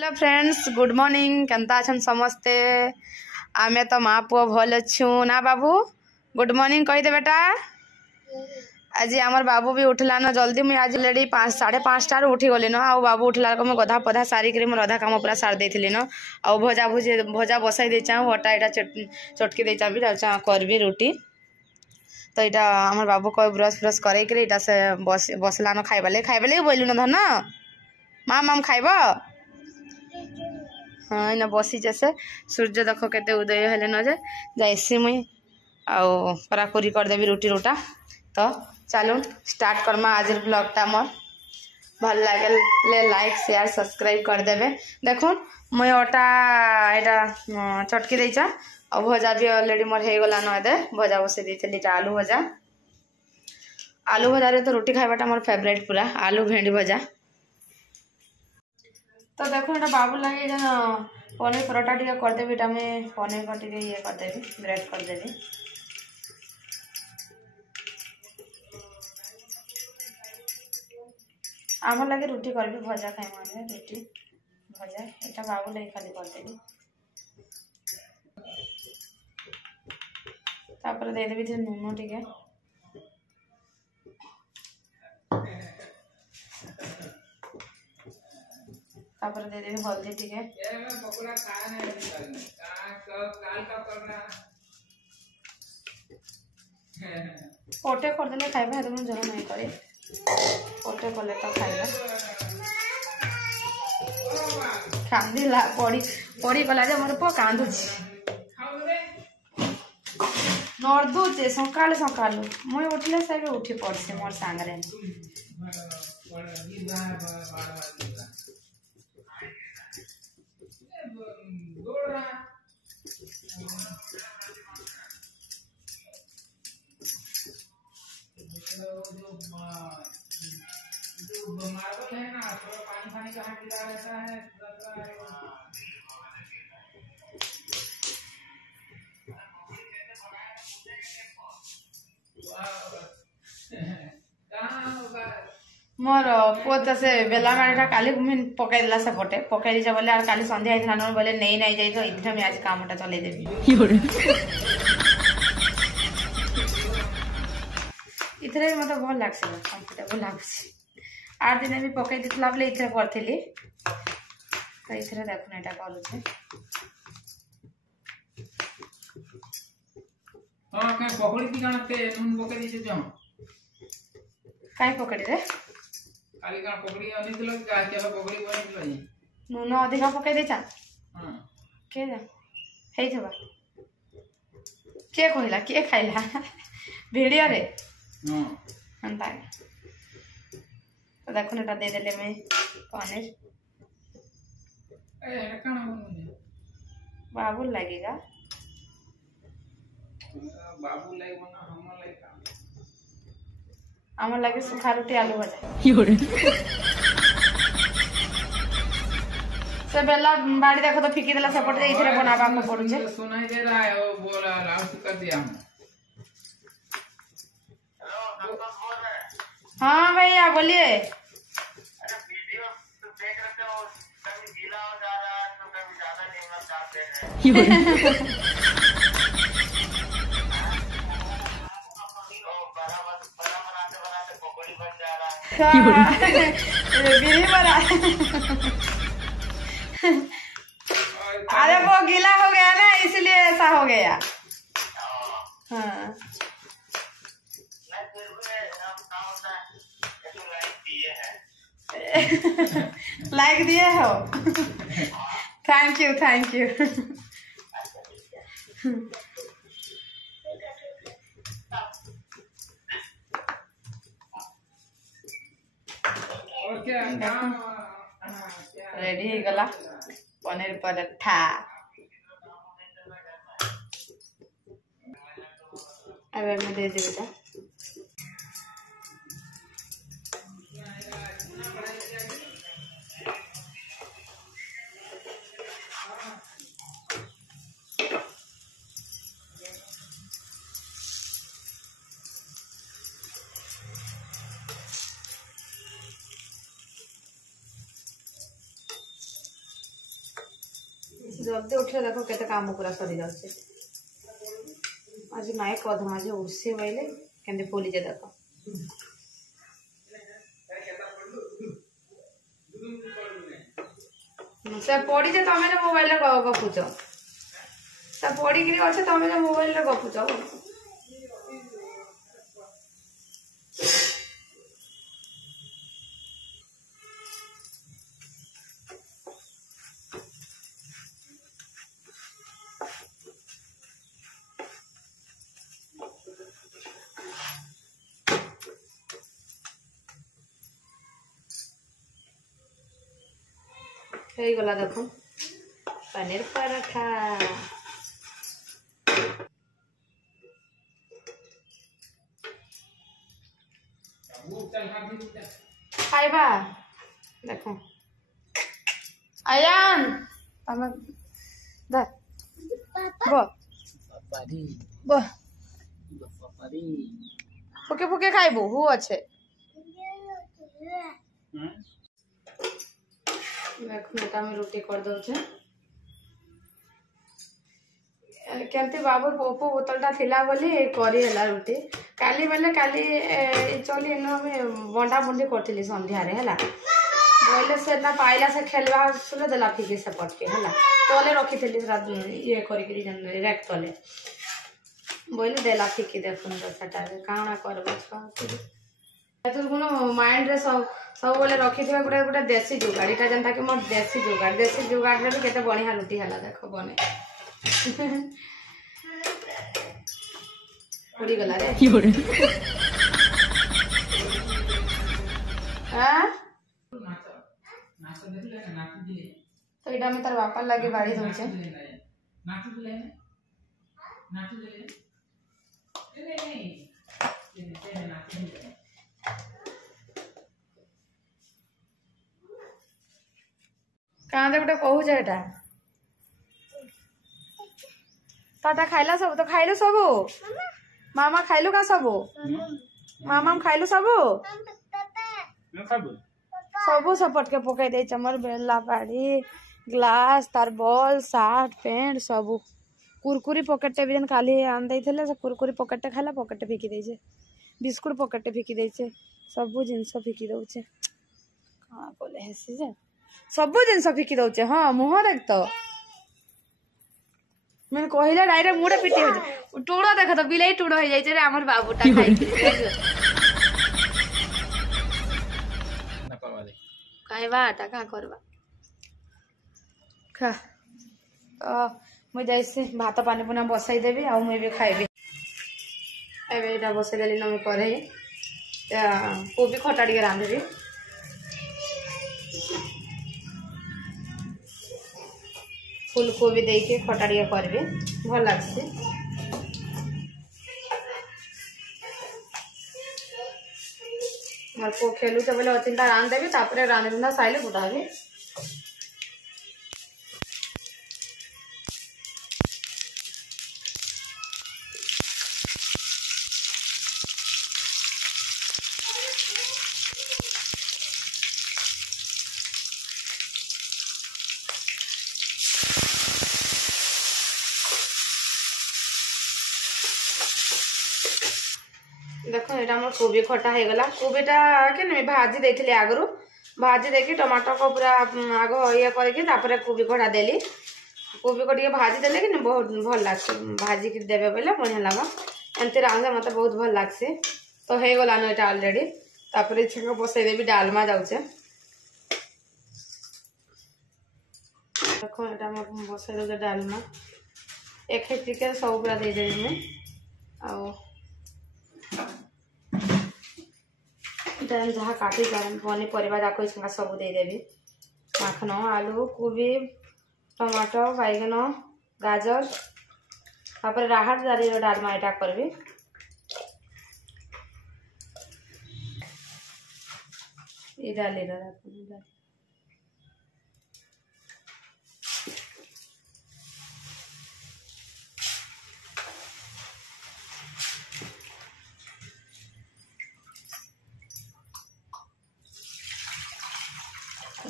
Hello friends good morning केनता अछन समस्ते आमे तो माँ पुओ भल अच्छू ना बाबू गुड मॉर्निंग कही दे बेटा। आज आमर बाबू भी उठला न जल्दी मुझे आज लेडी 5:30 उठी गली न आ बाबू उठला मुझे गधा पधा सारिक मोर अधा काम पूरा सार देती न आ भजा भुजी भजा बसाई देचा अटा यहाँ चटकी देचा भी जा करबी रुटी तो यहाँ आम बाबू कह ब्रश ब्रश कर से बसला न खाइबा बोलू न धन माँ माम खाइब हाँ इना बसीचे से सूर्य देख के उदय हेले न जाइसी मुई आराकुरी करदेवी रुटी रुटा तो चलो स्टार्ट करमा आज ब्लॉगटा मोर भल लगे लाइक शेयर सब्सक्राइब करदेवे। देखो मुई अटा यहाँ चटकी देचा और भजा भी अलरेडी मोर हो गला न भजा बसई देती आलू भजा रे तो रुटी खाइबाटा मोर फेवरेट पूरा आलू भेंडी भजा। तो देखो ये बाबू लगे पनीर परोटा टी करदेवी पनीर को ये करदेवी ब्रेड करदेवी। आम लगे रुटी कर भजा खाइम रुटी भजा यहाँ बाबू लगे खाली करदेवी तापर देदेवी नुन टे तापर देदेवी हल्दी टे पोटे करदे खाइबा हेतु जल नहीं करे पोटे कले तो खाइबा कांदिला पड़ी गला जे मोर पो कांदुची नर्दुचे सकाल सकाल मुई उठले से भी उठी पड़से मोर सांगरे मार्बल है ना थोड़ा पानी पानी कहाँ गिरा रहता है मोर पुत से बेला मारिटा काली पकई देला से पटे पकई दीचा बोले और काली संध्या आइथान बोले नहीं जाई तो इधर में आज कामटा चले देबी इथरे मत भल लागसी कंफर्टेबल लागसी 8 दिन भी पकई देथला बोले इथरे करथिली तो इथरे देखो एटा करूछे हां का पकड़ी की गानते नून पकई दिसे जाओ काई पकड़ी रे काली का पकड़ी अनि दिलो का केला पकड़ी बनी दिलो नून अधिक पकई देचा हां के जा हेइ थबा के कहला के खाइला वीडियो रे हां अंता तो देखो ना दे देले मैं पनीर ए कणा बने बाबू लगेगा बाबू लाइक बना हम लाइक आम लगे सुखा रोटी आलू भजा से बेला बाड़ी देखो तो फिकी देला सेपट इथरे बनाबा को पड़ुचे सुनाई दे रहा है वो बोला लाउड कर दिया हम। हाँ भैया बोलिए वीडियो तो देख रहे थे और कभी गीला हो जा रहा है तो कभी ज्यादा नीमक डालते हैं बनाते पकौड़ी बन जा रहा है गिरी बना अरे वो गीला हो गया ना इसलिए ऐसा हो गया। हाँ लाइक दिए हो थैंक यू और क्या नाम रेडी हो गला पनीर पराठा अब मैं दे दे बेटा जल्दी उठे देखो केते काम पूरा सरी जाउछे आज माइक कद माजे उड़सी बोइले केंदे फूली जे देखो से पड़ी जे तमे मोबाइल रे गपुच से पड़ी गिरी अच्छे तमे मोबाइल रे गपुच गला देखो पनीर पराठा खाइबा देखो आयान तमे दे बो बो फुके फुके खाइबो हु अच्छे देखो बेटा में रोटी कर दउछे केमती बाबू पोपो बोतलटा थिला बोली करी हला रोटी काली बेले काली चली इन में बंडा बंडी करथिली संध्या रे हला बोले से ना पाइला से खेलवा सुले देला फिके से पटके हला तले रखिथिली ये करी करी जन रैक तले बोले देला फिके देखुन दसटा काणा करबो छ तो कोनो माइंड रे सब बोले रखी थे गोटे गोटे देसी जुगाड़ इटा जनता कि मोर देसी जुगाड़ रे भी केते बढ़िया रोटी हला देखो बने उड़ी गला रे हां तो इटा में तार बापा लागे बाड़ी होचे कांदे गोटे कहू एटा ताता खाइला सब तो खाइलु सब मामा खाइलु का सब मामा खाइलु सब सब सपट के पकई दे चमर बेला बाड़ी ग्लास तार बॉल शर्ट पैंट सब कुरकुरी पकेटे भी खाली आन देइथिले से कुरकुरी पकेटे खाला पकेटे फिकी देइछे बिस्कुट पकेटे फिकी देइछे सब जिंस फिकी दउछे का बोले हेसी जे सब जिन फिकी दउचे हाँ मुह देख तो मैंने कहले डायरेक्ट मुड़े पिटी हो टुड़ो देख तो बिलाई टुड़ो हो जाइए रे हमर बाबूटा खाई खाइबा आटा का करबा खा मुझे जैसे भात पानी पुना बसाई देवी आ मुझे भी खाइबी एबे एटा बसाई देली न मैं करे कोबी खटा टिके रांधबी फूलकोबी देके खटा टिके करबी भल लागसी मोर को खेलु तो बोले अतिंटा रांध देबी तापरे रांधबिना साइले बुटाबी देखो ये मोर कोबी खटा हो गला कोबीटा के भाजी देथिले आगरू भाजी देके टमाटर को पूरा आग ये करके तापर कोबी खटा देली कोबी को भाजी देले कि बहुत भल लागसे भाजी के देबे बेले बढ़िया लागा एमती रांधे मत बहुत भल लागसे तो हो गला न एटा ऑलरेडी तापर छेको बसाई देबी डालमा जाउछे देखो एटा हम बसाई दे डालमा एक खेती के सब पूरा दे देबी मैं आ जहाँ काटी पनीपरिया जाक सब देदेवी माखन आलू कोबी टमाटर बैगन गाजर तापर राहड़ दाली डालमा यहाँ करबी ये डाली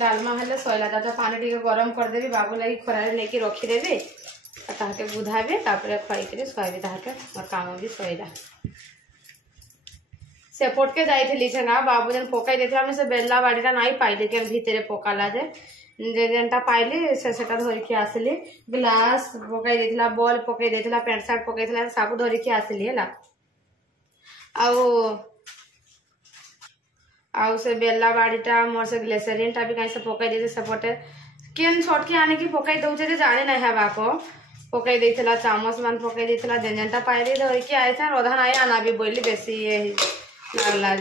डालमा हेले सैला दाटा पानी टिके गरम करदेवी बाबू लगी खरारे लेके रखीदेवी ताके बुधाबी तापर खाई शुआबी ताके मोर काम भी सैला सेपट के जाइली छेगा बाबू जेन पकई देते से बेला बाड़ीटा नाई पाइली के भितर पकाला जेनटा पाइली सेटा धरिकी आसली ग्लास पकई देथिला बॉल पकई देथिला पैंट सार्ट पकई सब धरिकी आसली है आउ से बेला बाड़ीटा मोर से ग्लेसरीन टा भी कहीं से पकई देते सेपटे केन छटकी आने की पकई दौचे जाने ना है बाको पकई देथिला चामच मान पकई देथिला जेनटा पाइली धरिकी आए थे रधा नाई आना भी बोली बेसी ये लगला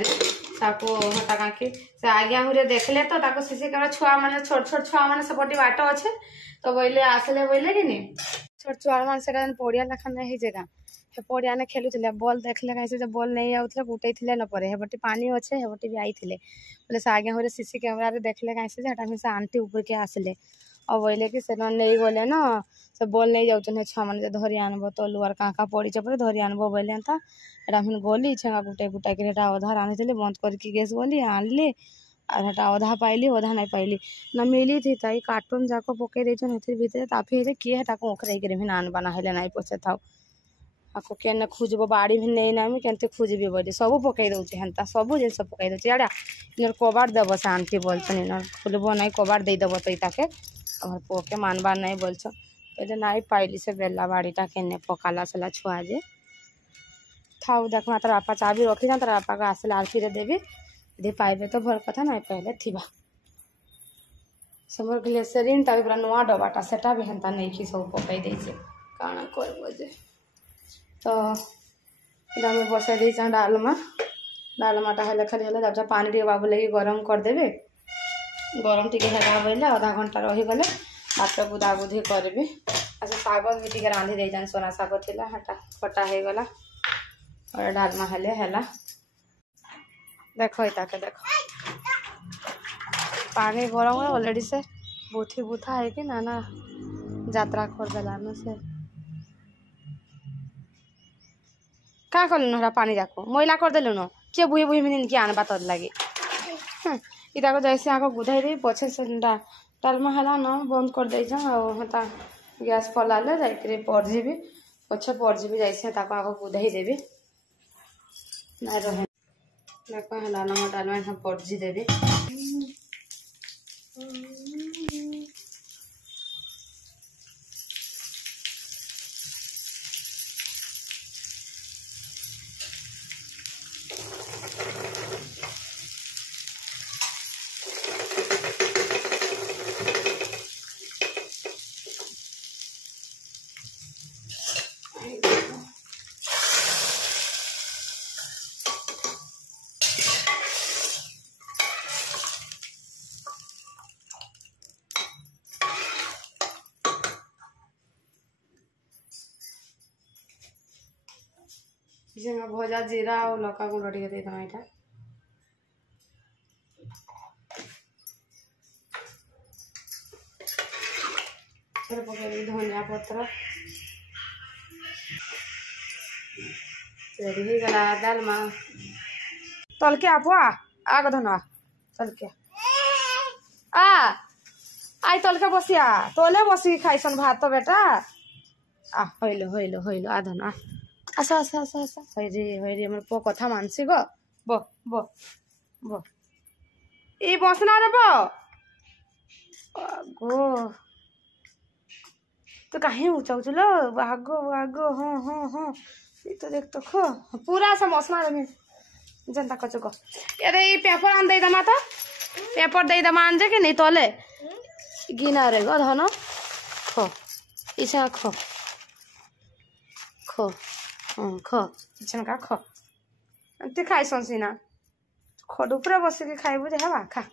ताको हटा काकी से आज्ञा हुरे देखले तो ताको सीसी कैमरा छुआ माने छोट छोट छुआ माने सपटी बाटो अच्छे तो बोले आसले बोले कि नहीं छोट छुआ मान से पड़िया लेखा नहीं जगह हे पड़िया ने खेलुले बॉल देखले कैसे जब बॉल नहीं आउथले गुटै थिले न परे हेबटी पानी अच्छे हेबटी भी आईथिले बोले से आज्ञा हुरे सीसी कैमरा रे देखले कैसे हटा में से आंटी ऊपर के आसले और बोले कि से नहीं गले न से बॉल नहीं जाउछन छुआ माने धरि आनबो तो लुआर काका पड़ी चपरे धरि आनबो बोले था एटा हम गली छेगा गुटे गुटा के हेटा अधा रांधले बंद करके गैस गली आनली और हेटा अधा पाइली अधा नहीं पाइली न मिली थी ताई कार्टून जाको पकई देछन हेतिर भीतर ताफे रे के हेटा को ओखरे के भी नान बना हेले नहीं पछे थाओ आको केन खोजबो बाड़ी भी नहीं ना में केनते खोजबे बोली सब पकई दउचे हंता सब जिन सब पकई दउचे याडा इनर कबाड़ देबो शांति बोलछन इनर खुलबो नहीं कबाड़ दे देबो तो ताके और पोके मानबार नहीं बोलछ पहले नहीं पाइली से बेला बाड़ीटा केने पकाला सला छुआ जे थाउ देख तार बापा चाबी रखी तार बापा को आसले आर फिर देवी यदि पाइबे तो भर कथा नहीं पहले थिबा समर ग्लेसरीन ताबी पूरा नुआ डबाटा सेटा भी हेंता नहीं कि सब पकई देछे काना करबो जे तो इदा में बसा दी डालमाटा हेले खाली हेले जब पानी टे बाबू लगी गरम कर देबे गरम टिके हेगा बोले आधा घंटा रही गले बात बुदा बुधी करबी अच्छा साग भी टिके रांधि देजान सोना साग थिला हटा खटा हे गला और डालमा हेले हेला देखो इता के देखो पानी गरम है ऑलरेडी से बुथी बुथा है कि ना यात्रा कर देलानो से का करलु हरा पानी जाको मैला कर देलु न के बुही बुही में इनकी आनबा तद लागे इता को जैसे आको गुधाई दे पछे से डालमा हला न बंद कर दे जा हता गैस पलाले जाइकरे पड़ जीबी पछे पड़ जीबी जैसे ताको आको गुधाई देबी ना रहे देखो हला न डालमा हम पड़ जी देबी भजा जीरा और लका गुंड टे दे दमा यहाँ पकड़ धनिया पत्र रेडी गला डालमा तल के आपा आग धनवा तल के आई तल के बसिया तोले बसी खाइसन भात तो बेटा हईलो हईलो हईलो आ धन आसा आसा आसा आसा हईरे हमर पो कथा मानसी गो बो बो बो ई बसना रे बो गो तो कहीं ऊंचा उचलो आगो आगो हाँ हाँ हाँ ये तो देख तो खो पूरा सा मसना रे जनता कचो को अरे ये पेपर आन दे दमा तो पेपर दे दमा आन जे कि नहीं तोले गिना रे गो धनो खो इसा खो खो खो इछन का खो ते खाइ संसिना खडु पूरा बस के खाइबु जे हवा खा